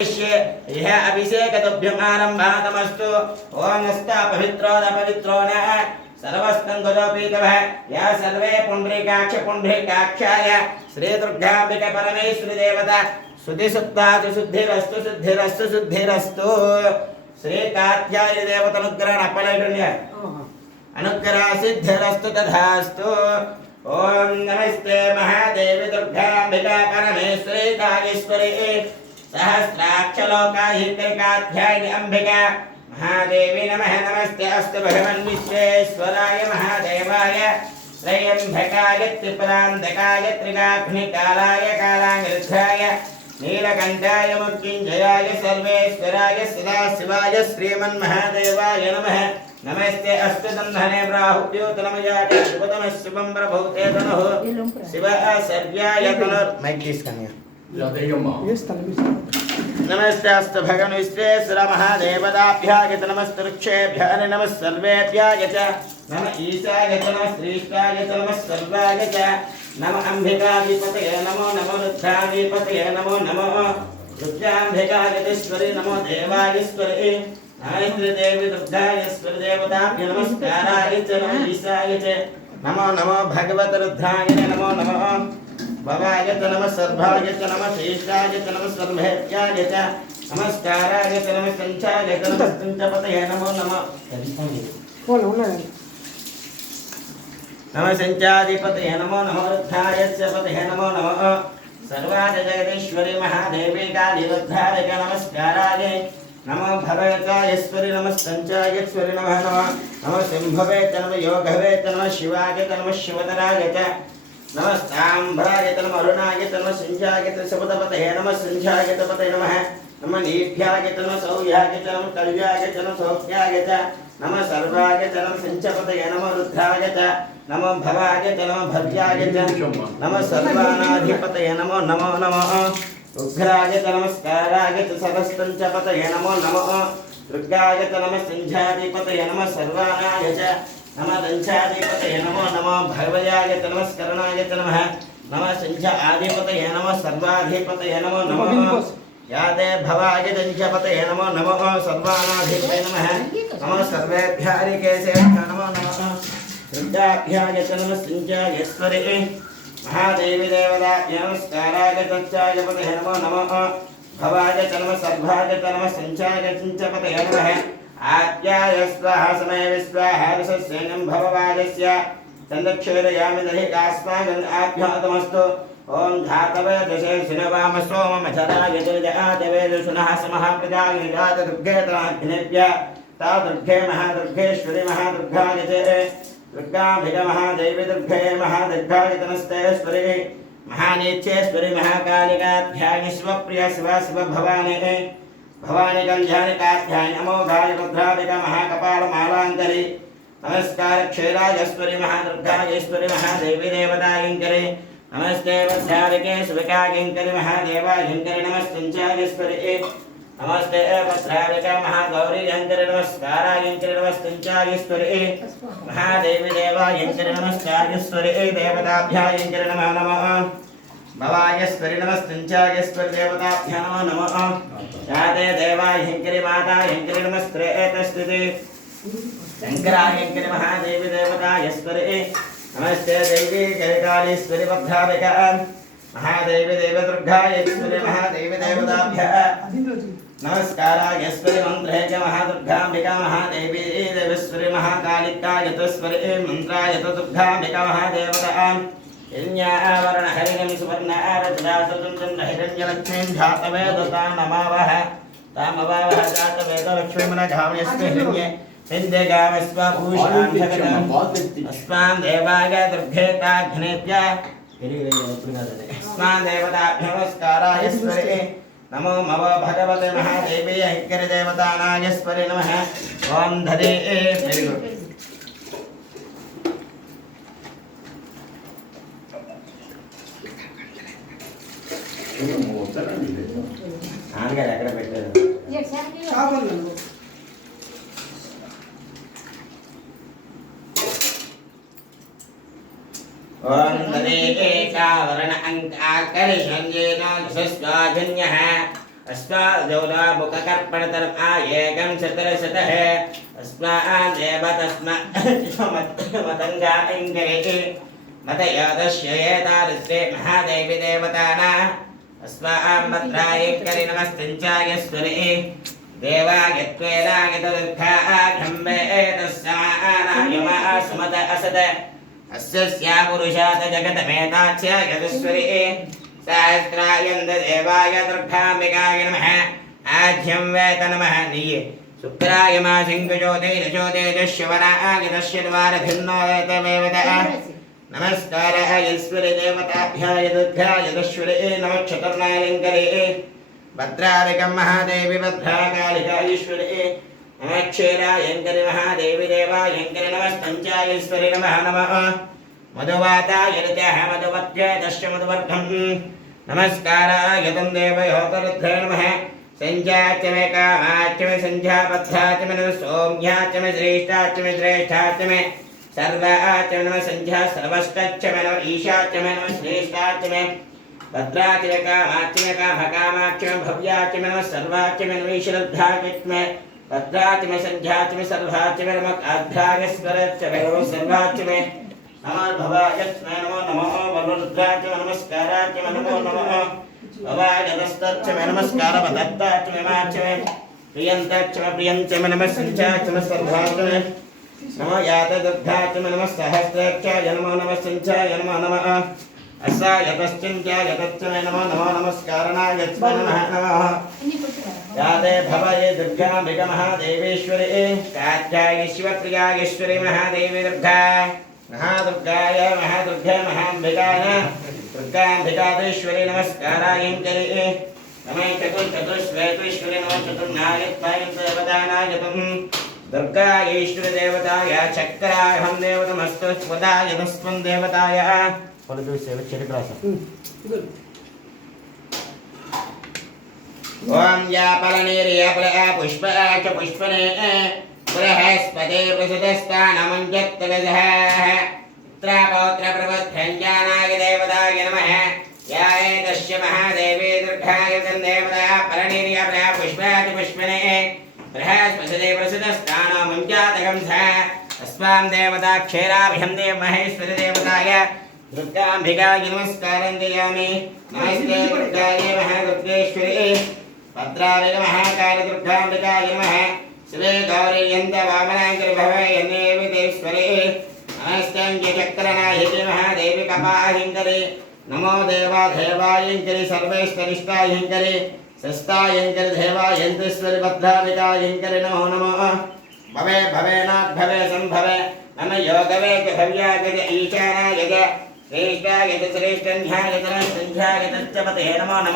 यह अभिषेकतुभ्यम् आरम्भातमस्तु ओम नस्ता पवित्रो न पवित्रो न सर्वस्कंदोपीतवः या सर्वे पुंडरीकाक्षाय श्री दुर्गांबिका परमेश्वरी देवता शुद्धिसुप्ताति शुद्धिरस्तु शुद्धिरस्तु शुद्धिरस्तु श्री कात्यायनी देवता अनुग्रहण अपलैडुण्य अनुग्रह सिद्धिरस्तु तथास्तु ओम नमस्ते महादेवी दुर्गांबिका परमेश्वरी कालीश्वरी सहस्राक्षलोकाहितैकाध्यायिनी अंबिका महादेवी नमः नमस्ते अस्तु भगवन् विश्वेश्वराय महादेवाय त्रयंबकाय त्रिपुरान्तकाय त्रिनाग्निकालाय कालाङ्गरुद्राय नीलकण्ठाय मृत्युञ्जयाय सर्वेश्वराय सदाशिवाय श्रीमन्महादेवाय नमः नमस्ते अस्तु दन्धने ब्राहुद्योतनमयाय शुभतमः शुभं प्रभूते तनुः शिव सर्व्याय तनुर्मैत्रीस्कन्या नमस्ते अस्तु भगवान् विश्वेश्वर महादेवताभ्याय नमस्तृक्षेभ्यः नमः सर्वेभ्याय च नमः ईशाय च नमः श्रीष्ठाय च नमः सर्वाय च नमः अंबिकाधिपतये नमो नमो रुद्राधिपतये नमो नमो रुद्राम्बिकाधिपतेश्वरी नमो देवायश्वरी नमस्ते देवी दुर्गायश्वरी देवताभ्यो नमस्काराय च नमः ईशाय च नमो नमो भगवत रुद्राय नमो नमः भवाय च नमः सर्वाय च नमः श्रेष्ठाय च नमः सर्वेभ्याय च नमस्काराय च नमः संचाय च नमः संचपतये नमो नमः नमः संचाधिपतये नमो नमः रुद्राय च पतये नमो नमः सर्वाय जगदीश्वरी महादेवी काली रुद्राय नमस्काराय नमो भवयतायश्वरी नमः संचायश्वरी नमः नमः नमः शंभवे च नमः योगवे च नमः शिवाय च नमः शिवतराय च नमस्ताम्भराय नमः अरुणाय नमः संध्याय शपथपतये नमः संध्याय पतये नमः नमः नीभ्याय नमः सौर्याय नमः कल्याय नमः सौख्याय नमः सर्वाय नमः संचपतये नमः रुद्राय नमः भवाय नमः भव्याय नमः सर्वानाधिपतये नमो नमो नमः उग्राय नमस्काराय सरस्तंचपतये नमो नमः दुर्गाय नमः संध्याधिपतये नमः सर्वानाय नमः दंशाधिपतये नमो नमः भगवयाय नमस्करणाय नमः नमः संध्या आधिपतये नमः सर्वाधिपतये नमो नमः याते भवाय दंशपतये नमो नमः सर्वानाधिपतये नमः नमः सर्वेभ्यः केशेभ्यः नमो नमः रुद्राभ्याय नमः संध्यायश्वरी महादेवी देवताभ्यो नमस्काराय तच्चाय पतये नमो नमः भवाय नमः सर्वाय नमः संचाय पतये नमः आज्ञाय स्वाहा समय विस्वाहा रसस्यं भववाजस्य चन्द्रक्षेरयामि दहि कास्मागन् आभ्यातमस्तु ओम धातवे दशे शिनवाम सोममचराय दुर्जयादवे सुनः समः प्रजाय जात दुर्गे तराग्नेभ्य ता दुर्गे महादुर्गेश्वरी महादुर्गाय च दुर्गाभिग महादेवी दुर्गे महादुर्गाय तनस्तेश्वरी महानीचेश्वरी महाकालिकाध्याय शिवप्रिया शिवा शिव भवानी भवानी कल्याणी कात्यायनी अमोघाय रुद्राभिका महाकपाल मालांकरी नमस्कार क्षीरायश्वरी महादुर्गायश्वरी महादेवी देवतायंकरी नमस्ते वध्याविके सुविकायंकरी महादेवायंकरी नमस्तंचायश्वरी नमस्ते वध्याविका महागौरी यंकरी नमस्कारायंकरी नमस्तंचायश्वरी महादेवी देवायंकरी नमस्कारायश्वरी देवताभ्यायंकरी नमः नमः भवायश्वरी नमस्तंचायश्वरी देवताभ्यो नमो नमः याते देवायंकरी मातायंकरी नमस्ते एतस्तिति शंकरायंकरी महादेवी देवतायश्वरी नमस्ते देवी जयकालीश्वरी भद्राभिका महादेवी देवदुर्गायश्वरी महादेवी देवताभ्यः नमस्कारायश्वरी मंत्रे च महादुर्गांबिका महादेवी देवेश्वरी महाकालिकायतश्वरी मंत्रायत दुर्गांबिका महादेवता हिरण्यावरण हरिणं सुवर्णारचनासुन्दं हिरण्यलक्ष्मीं जातवेदतां नमावः तामवावः जातवेदलक्ष्मीमनघामयस्मे हिरण्ये हिन्द्यगामस्वभूषां जगदाम् अस्मान् देवाय दुर्गेताघ्नेभ्यः अस्मान् देवताभ्यो नमस्कारायश्वरी नमो मम भगवते महादेवी ऐक्यदेवतानायश्वरी नमः ॐ धरे वेरी गुड నాన్నగారు ఎక్కడ పెట్టారు ओम तदेकावरण अंकाकर्षण्येन सस्वाजन्यः अस्माद्योना मुखकर्पणतरम् आयेकं शतरशतः अस्मादेव तस्मत्तङ्गाङ्गरे मतयोदस्य एतादृशे महादेवी देवताना अस्मां भद्रायङ्करे नमस्तञ्चायस्वरे देवायत्वेदायतदुर्गाघम्बे तस्मानायमा सुमत असद अस्य स्यापुरुषात् जगतमेताच्य यदस्वरे सहस्रायन्द देवाय दुर्गाम्बिकाय नमः आद्यं वेत नमः निये शुक्राय मा सिंहज्योतिरशोतेजश्वराय दश्यद्वारभिन्नो वेतमेवतः नमस्कारः ईश्वरे देवताभ्याय दुर्गाय दश्वरे नमः चतुर्नायङ्करे भद्राविकं महादेवी भद्राकालिका ईश्वरे नमः क्षीरायङ्करे महादेवी देवायङ्करे नमस्तञ्चायेश्वरे नमः नमः मधुवाताय ऋतः मधुवत्य दश्य मधुवर्धम् नमस्काराय तं देवयोतरुद्रे नमः संध्याच मे कामाच मे संध्याबद्धाच मे नमः सौम्याच मे श्रेष्ठाच मे श्रेष्ठाच मे सर्वाच मे नमः संध्या सर्वष्टच मे नमः ईशाच मे नमः श्रेष्ठाच मे भद्राच मे कामाच मे कामकामाच मे भव्याच मे नमः सर्वाच मे नमः श्रद्धाच मे भद्राच मे संध्याच मे सर्वाच मे नमः आध्याय स्वरच मे नमः सर्वाच मे नमः भवाय नमो नमः वरुद्राच नमस्काराच नमो नमः भवाय दस्तच्च नमस्कारः दत्ताच माच प्रियंताच प्रियंच नमः संचाच सर्वाच नमो यात दुर्गाच नमः सहस्राच नमो नमः संचाय नमो नमः असा यतश्चिंचाय यतच्च नमो नमो नमस्कारणाय नमः नमः याते भवये दुर्गाम्बिका महादेवेश्वरी कात्याय शिवप्रियायेश्वरी महादेवी दुर्गा महादुर्गाय महादुर्गे महाम्बिकाय दुर्गाम्बिकादेश्वरी नमस्कारायङ्करे नमः चतुर्श्वेतेश्वरी नमः चतुर्नायत्वाय देवतानायतं दुर्गायेश्वरी देवताय चक्राहं देवतमस्तु स्वदाय तस्मं देवताय ओम यापलनीर्यापल पुष्पा च पुष्पने बृहस्पति प्रसुतस्थानमञ्जत्तगजः पुत्रपौत्रप्रबुद्धञ्जानाय देवताय नमः या एतस्य महादेवी दुर्गाय देवता परनिर्यापल पुष्पा च पुष्पने बृहस्पति प्रसुतस्थानमञ्जत्तगजः अस्मां देवता क्षेराभिहं देव महेश्वरी देवताय दुर्गाम्बिकाय नमस्कारं दयामि नमस्ते दुर्गाय महादुर्गेश्वरी भद्राय महाकाल दुर्गाम्बिकाय नमः श्री गौरीयन्त वामनाङ्करि भवयन्नेविदेश्वरी नमस्ते चक्रनायिके महादेवी कपाहिङ्करि नमो देवादेवायङ्करि सर्वेश्वरिष्ठायङ्करि शस्तायङ्करि देवायन्तेश्वरि भद्राम्बिकायङ्करि नमो नमः भवे भवेनात् भवे सम्भवे नम योगवेक भव्यागज ईशानायज श्रेष्ठायज श्रेष्ठन्ध्यायज संध्यायज पते नमो नमः